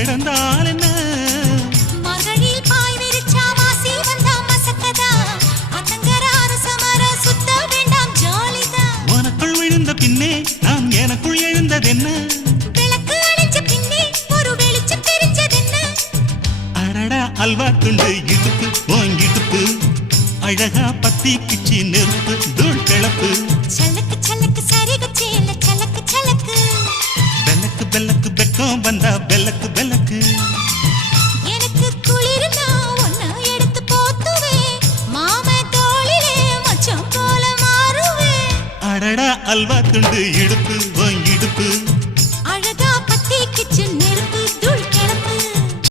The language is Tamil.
கிடந்தால் என்ன மகளில் பாய் விரிச்சா வாசி வந்தா மசக்கதா அத்தங்கர அரசமர சுத்த வேண்டாம் ஜாலிதான் உனக்குள் விழுந்த பின்னே நான் எனக்குள் எழுந்ததென்ன விளக்கு அணைச்ச பின்னே ஒரு வெளிச்சம் தெரிஞ்சதென்ன அடடா அல்வா துண்டு இடுப்பு ஓங்கிடுப்பு அழகா பத்தி கிச்சி நெருப்பு தூள் கிளப்பு சலக்கு சலக்கு சரிக சேல சலக்கு சலக்கு பெல்லக்கு பெல்லக்கு பெக்கம் வந்தா பெல்லக்கு பெல்லக்கு எனக்கு குளிர்னா ஒன்ன எடுத்து போத்துவே மாம தோளிலே மச்சம் போல மாறுவே அடடா அல்வா துண்டு இடுப்பு ஓங்கிடுப்பு